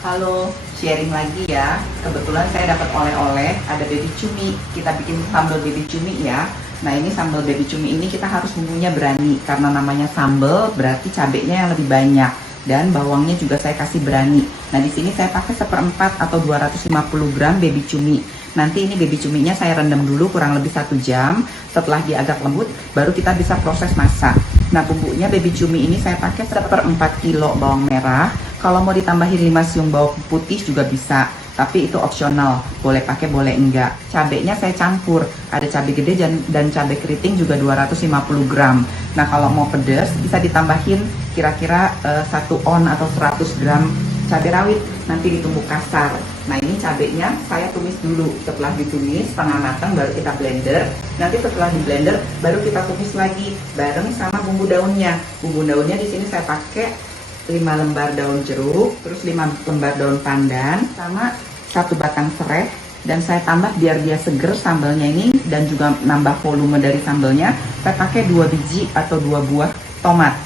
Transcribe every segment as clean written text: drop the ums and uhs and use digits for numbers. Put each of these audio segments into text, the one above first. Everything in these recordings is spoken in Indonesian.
Halo, sharing lagi ya. Kebetulan saya dapat oleh-oleh, ada baby cumi. Kita bikin sambal baby cumi ya. Nah, ini sambal baby cumi ini kita harus bumbunya berani karena namanya sambal, berarti cabenya yang lebih banyak dan bawangnya juga saya kasih berani. Nah, di sini saya pakai 1/4 atau 250 gram baby cumi. Nanti ini baby cuminya saya rendam dulu kurang lebih 1 jam. Setelah dia agak lembut, baru kita bisa proses masak. Nah, bumbunya baby cumi ini saya pakai 1/4 kilo bawang merah. Kalau mau ditambahin 5 siung bawang putih juga bisa, tapi itu opsional, boleh pakai boleh enggak. Cabenya saya campur, ada cabai gede dan cabai keriting juga 250 gram. Nah, kalau mau pedas bisa ditambahin kira-kira 1 on atau 100 gram cabai rawit, nanti ditumbuk kasar. Nah, ini cabenya saya tumis dulu. Setelah ditumis setengah matang baru kita blender. Nanti setelah di blender baru kita tumis lagi bareng sama bumbu daunnya. Bumbu daunnya di sini saya pakai 5 lembar daun jeruk, terus 5 lembar daun pandan, sama 1 batang serai. Dan saya tambah biar dia seger sambalnya ini dan juga nambah volume dari sambalnya. Saya pakai 2 biji atau 2 buah tomat.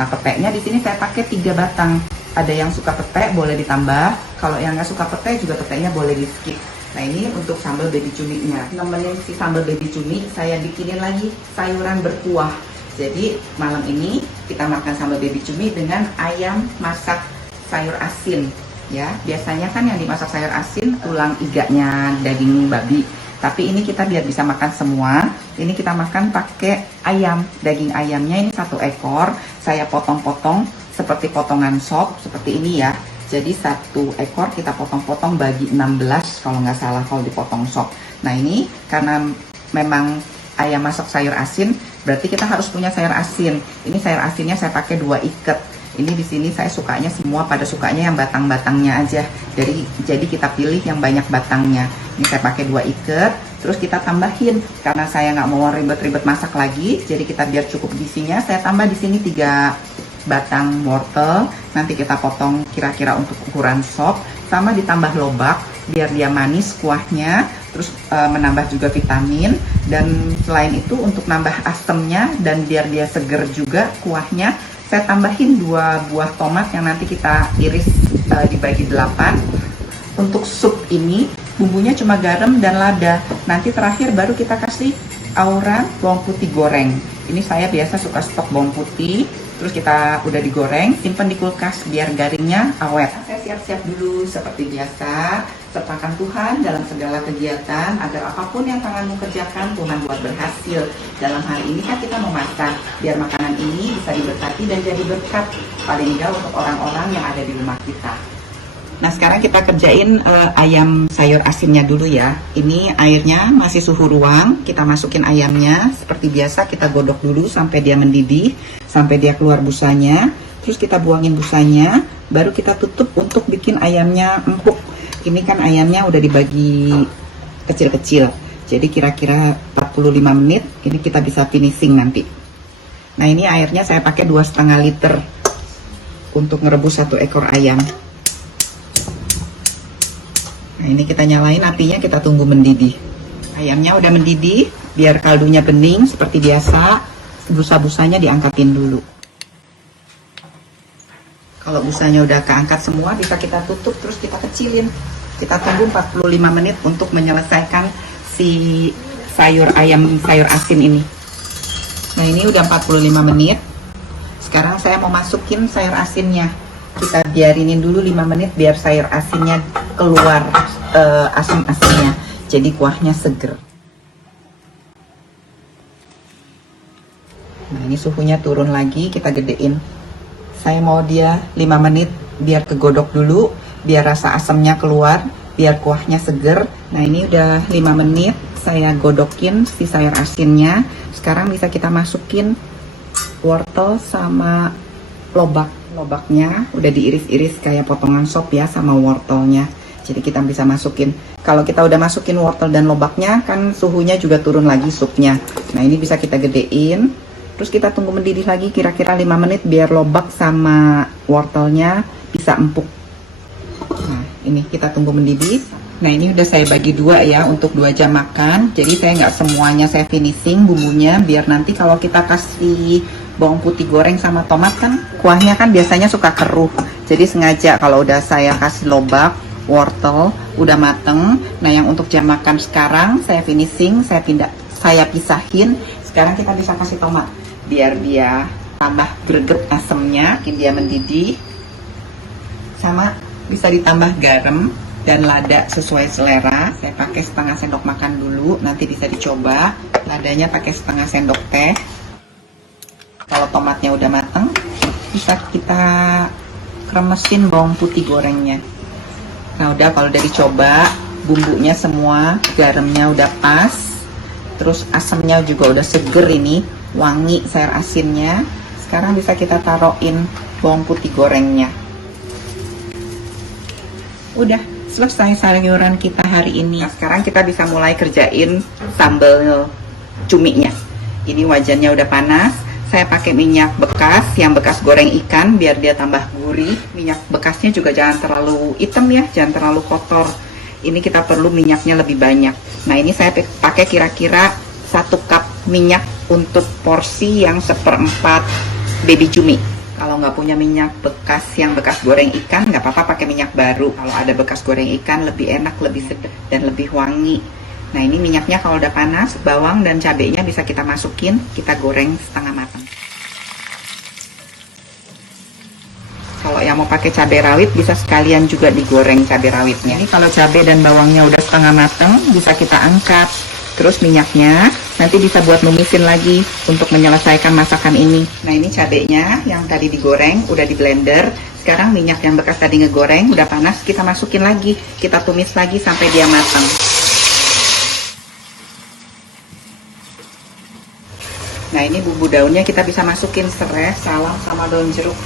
Nah, peteknya di sini saya pakai 3 batang. Ada yang suka petek boleh ditambah, kalau yang nggak suka petek juga peteknya boleh di skip. Nah, ini untuk sambal baby cuminya. Nemenin si sambal baby cumi saya bikinin lagi sayuran berkuah. Jadi malam ini kita makan sambal baby cumi dengan ayam masak sayur asin ya. Biasanya kan yang dimasak sayur asin tulang iganya daging babi. Tapi ini kita biar bisa makan semua, ini kita makan pakai ayam. Daging ayamnya ini 1 ekor, saya potong-potong seperti potongan sop, seperti ini ya. Jadi 1 ekor kita potong-potong bagi 16 kalau nggak salah kalau dipotong sop. Nah, ini karena memang ayam masak sayur asin, berarti kita harus punya sayur asin. Ini sayur asinnya saya pakai 2 ikat. Ini di sini saya sukanya semua pada sukanya yang batang-batangnya aja. Jadi kita pilih yang banyak batangnya. Ini saya pakai 2 ikat. Terus kita tambahin karena saya nggak mau ribet-ribet masak lagi. Jadi kita biar cukup gizinya, saya tambah di sini 3 batang wortel. Nanti kita potong kira-kira untuk ukuran sop. Sama ditambah lobak biar dia manis kuahnya. Terus menambah juga vitamin, dan selain itu untuk nambah asemnya dan biar dia seger juga kuahnya, saya tambahin 2 buah tomat yang nanti kita iris dibagi 8. Untuk sup ini bumbunya cuma garam dan lada. Nanti terakhir baru kita kasih aura bawang putih goreng. Ini saya biasa suka stok bawang putih, terus kita udah digoreng, simpan di kulkas biar garingnya awet. Saya siap-siap dulu seperti biasa. Sertakan Tuhan dalam segala kegiatan agar apapun yang tanganmu kerjakan Tuhan buat berhasil. Dalam hal ini kan kita memasak biar makanan ini bisa diberkati dan jadi berkat paling enggak untuk orang-orang yang ada di rumah kita. Nah, sekarang kita kerjain ayam sayur asinnya dulu ya. Ini airnya masih suhu ruang, kita masukin ayamnya. Seperti biasa kita godok dulu sampai dia mendidih, sampai dia keluar busanya. Terus kita buangin busanya, baru kita tutup untuk bikin ayamnya empuk. Ini kan ayamnya udah dibagi kecil-kecil, jadi kira-kira 45 menit ini kita bisa finishing nanti. Nah, ini airnya saya pakai 2,5 liter untuk merebus 1 ekor ayam. Nah, ini kita nyalain apinya, kita tunggu mendidih. Ayamnya udah mendidih, biar kaldunya bening seperti biasa, busa-busanya diangkatin dulu. Kalau busanya udah keangkat semua, bisa kita tutup terus kita kecilin. Kita tunggu 45 menit untuk menyelesaikan si sayur asin ini. Nah, ini udah 45 menit. Sekarang saya mau masukin sayur asinnya. Kita biarinin dulu 5 menit biar sayur asinnya keluar asam-asinnya. Jadi kuahnya seger. Nah, ini suhunya turun lagi, kita gedein. Saya mau dia 5 menit biar kegodok dulu, biar rasa asamnya keluar, biar kuahnya seger. Nah, ini udah 5 menit saya godokin si sayur asinnya. Sekarang bisa kita masukin wortel sama lobak. Lobaknya udah diiris-iris kayak potongan sop ya sama wortelnya. Jadi kita bisa masukin. Kalau kita udah masukin wortel dan lobaknya kan suhunya juga turun lagi supnya. Nah, ini bisa kita gedein. Terus kita tunggu mendidih lagi kira-kira 5 menit biar lobak sama wortelnya bisa empuk. Nah, ini kita tunggu mendidih. Nah, ini udah saya bagi 2 ya untuk 2 jam makan. Jadi saya nggak semuanya saya finishing bumbunya, biar nanti kalau kita kasih bawang putih goreng sama tomat kan kuahnya kan biasanya suka keruh. Jadi sengaja kalau udah saya kasih lobak, wortel udah mateng. Nah, yang untuk jam makan sekarang saya finishing, saya pisahin. Sekarang kita bisa kasih tomat biar dia tambah greget asemnya, bikin dia mendidih. Sama bisa ditambah garam dan lada sesuai selera. Saya pakai setengah sendok makan dulu, nanti bisa dicoba. Ladanya pakai setengah sendok teh. Kalau tomatnya udah mateng, bisa kita kremesin bawang putih gorengnya. Nah, kalau udah dicoba, bumbunya semua, garamnya udah pas, terus asamnya juga udah seger ini, wangi sayur asinnya. Sekarang bisa kita taruhin bawang putih gorengnya. Udah selesai sayuran kita hari ini. Nah, sekarang kita bisa mulai kerjain sambal cuminya. Ini wajannya udah panas. Saya pakai minyak bekas, yang bekas goreng ikan biar dia tambah gurih. Minyak bekasnya juga jangan terlalu hitam ya, jangan terlalu kotor. Ini kita perlu minyaknya lebih banyak. Nah, ini saya pakai kira-kira 1 cup minyak untuk porsi yang 1/4 baby cumi. Kalau nggak punya minyak bekas yang bekas goreng ikan, nggak apa-apa pakai minyak baru. Kalau ada bekas goreng ikan lebih enak, lebih sedap dan lebih wangi. Nah, ini minyaknya kalau udah panas, bawang dan cabenya bisa kita masukin, kita goreng setengah matang. Kalau yang mau pakai cabai rawit bisa sekalian juga digoreng cabai rawitnya. Ini kalau cabai dan bawangnya udah setengah matang, bisa kita angkat. Terus minyaknya nanti bisa buat numisin lagi untuk menyelesaikan masakan ini. Nah, ini cabenya yang tadi digoreng udah di blender. Sekarang minyak yang bekas tadi ngegoreng udah panas, kita masukin lagi, kita tumis lagi sampai dia matang. Nah, ini bumbu daunnya kita bisa masukin serai, salam sama daun jeruk.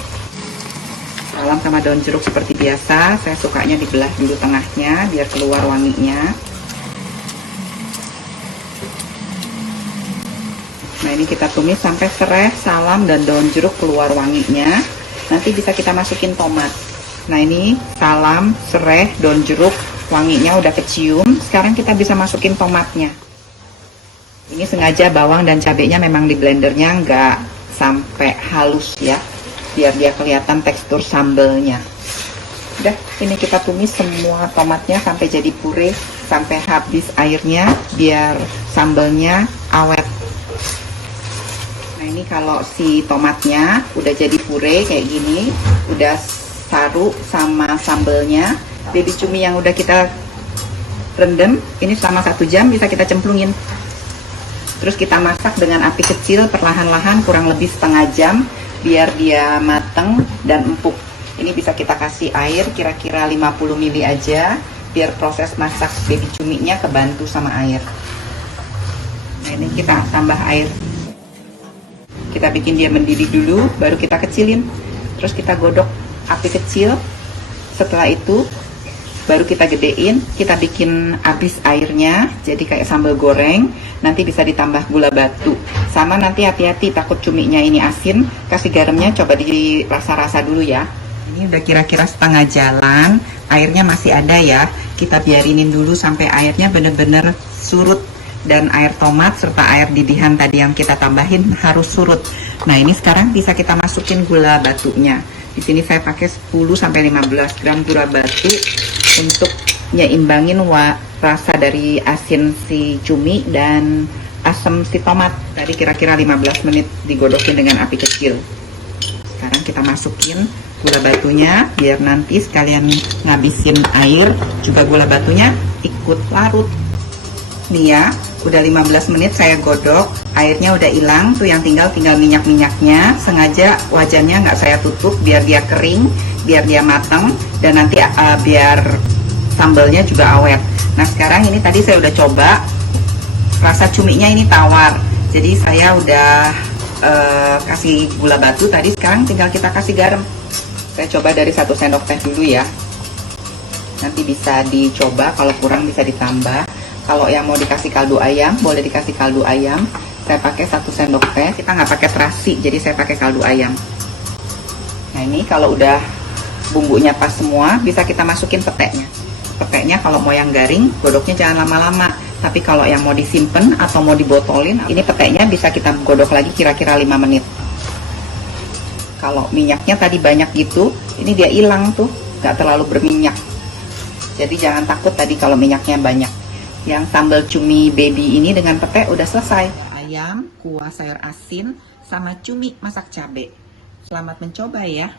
Salam sama daun jeruk seperti biasa, saya sukanya dibelah dulu tengahnya biar keluar wanginya. Nah, ini kita tumis sampai serai, salam, dan daun jeruk keluar wanginya. Nanti bisa kita masukin tomat. Nah, ini salam, serai, daun jeruk, wanginya udah kecium. Sekarang kita bisa masukin tomatnya. Ini sengaja bawang dan cabenya memang di blendernya nggak sampai halus ya, biar dia kelihatan tekstur sambelnya. Udah, ini kita tumis semua tomatnya sampai jadi purih, sampai habis airnya, biar sambelnya awet. Nah, ini kalau si tomatnya udah jadi puree kayak gini, udah saru sama sambelnya, baby cumi yang udah kita rendam, ini selama 1 jam bisa kita cemplungin. Terus kita masak dengan api kecil perlahan-lahan kurang lebih setengah jam, biar dia mateng dan empuk. Ini bisa kita kasih air kira-kira 50 ml aja, biar proses masak baby cuminya kebantu sama air. Nah, ini kita tambah air. Kita bikin dia mendidih dulu, baru kita kecilin. Terus kita godok api kecil. Setelah itu baru kita gedein, kita bikin habis airnya, jadi kayak sambal goreng. Nanti bisa ditambah gula batu. Sama nanti hati-hati takut cuminya ini asin, kasih garamnya coba dirasa-rasa dulu ya. Ini udah kira-kira setengah jalan, airnya masih ada ya. Kita biarinin dulu sampai airnya bener-bener surut. Dan air tomat serta air didihan tadi yang kita tambahin harus surut. Nah, ini sekarang bisa kita masukin gula batunya. Di sini saya pakai 10-15 gram gula batu untuk nyeimbangin rasa dari asin si cumi dan asam si tomat. Tadi kira-kira 15 menit digodokin dengan api kecil. Sekarang kita masukin gula batunya biar nanti sekalian ngabisin air juga gula batunya ikut larut. Nih ya, udah 15 menit saya godok, airnya udah hilang, tuh yang tinggal minyak-minyaknya. Sengaja wajannya nggak saya tutup biar dia kering, biar dia matang, dan nanti biar sambalnya juga awet. Nah, sekarang ini tadi saya udah coba, rasa cuminya ini tawar, jadi saya udah kasih gula batu tadi. Sekarang tinggal kita kasih garam. Saya coba dari 1 sendok teh dulu ya, nanti bisa dicoba, kalau kurang bisa ditambah. Kalau yang mau dikasih kaldu ayam, boleh dikasih kaldu ayam. Saya pakai 1 sendok teh, kita nggak pakai terasi, jadi saya pakai kaldu ayam. Nah, ini kalau udah bumbunya pas semua, bisa kita masukin peteknya. Peteknya kalau mau yang garing, godoknya jangan lama-lama. Tapi kalau yang mau disimpan atau mau dibotolin, ini peteknya bisa kita godok lagi kira-kira 5 menit. Kalau minyaknya tadi banyak gitu, ini dia hilang tuh, nggak terlalu berminyak. Jadi jangan takut tadi kalau minyaknya banyak. Yang sambal cumi baby ini dengan pete udah selesai. Ayam, kuah sayur asin, sama cumi masak cabai. Selamat mencoba ya.